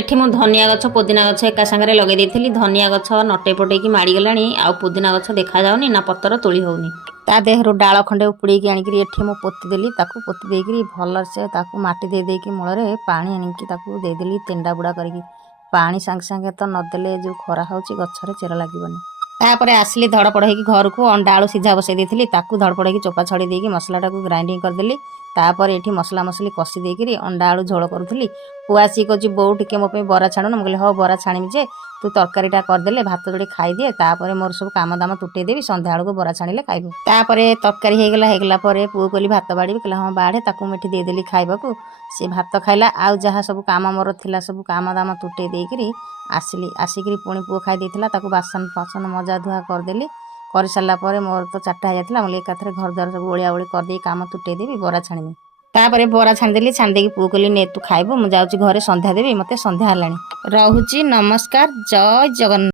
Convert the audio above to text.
एठी मु धनिया गछ पुदीना गछ एका संगे लगे देइथिली। धनिया गछ नटे पटेकी माड़ी गलानी आ पुदीना गछ देखा जाउनी ना पत्तर तोली होउनी। ता देहरु डाळ खंडे उपुड़ीकी आनिकरी एठी मु पोती देली। ताकू पोती देइकरी भल से ताकू माटी दे देइकी मूଳରେ पानी आनिकी ताकू दे देली तेंडा बुड़ा करिकी। पानी संग संगे तो नदेले जो खरा होउची गछरे चेरा लागिबनी। तापरे आसली धड़पड़ होइकी घर को अंडा आलू सिझा बसई देइथिली। ताकू धड़पड़ होइकी चोपा छड़ी देइकी मसलाटाकू ग्राइंडिंग कर देली। तापर एठी मसला मसली कसी देइकरी अंडा आलू झोल करूथिली। पुआसी कोची बोउ टिके मो पे बरा छाणु न। हो बरा छाणीमि जे तू तरकारीटा करदेले भात जोड़ी खाई तापर मोर सब काम दाम तुटे देवी संध्या बेलू बरा छाणिले खाइबू। तापर तरकारी हेगला परे पुओ कहली भात बाड़ी कहला हाँ बाढ़े ताकू मेठी देदेली खाइबाकू। से भात खाइला आउ जहाँ सब काम मोर थिला सब काम दाम तुटे देइकरी आसिली। आसिकरी पुणी पुओ खाई देइथिला। ताकू बासन फासन मजा धुआ करदेली। कर सारा पर मोर तो 4टा हो जाता मुझे एकाथरे घर द्वार सब ओलिया ओली करदे काम तुटे देवी बरा छाणीमि। तापर बरा छाणीदेली। छाणीदेकी पुओ कहली ने तू खाइबू मु जाउची घरे संध्या देवी मते संध्या हलाणी। रहुची नमस्कार जय जगन्नाथ।